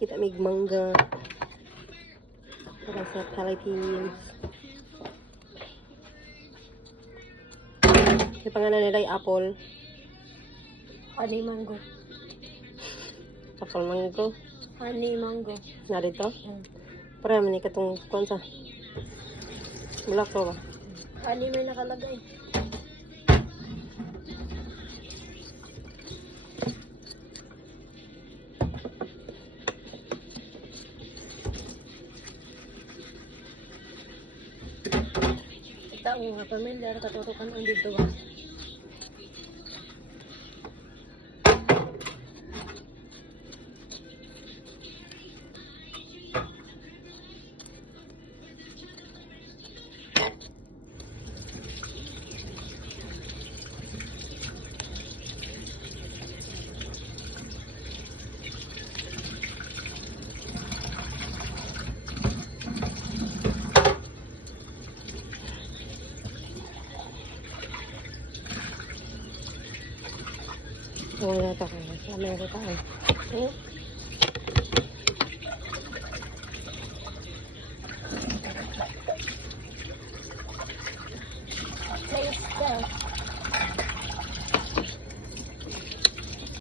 Kita mig mangga. Para sa Philippines. Yung pangalan nila ay apple. Honey mango. Apple mango. Honey mango. Narito. Para man ikatong kuan sa bulak ko ba? Honey may nakalagay. Ito nga pamilyar katutukan ang dito ba? Wala ta ko. Wala ko ta.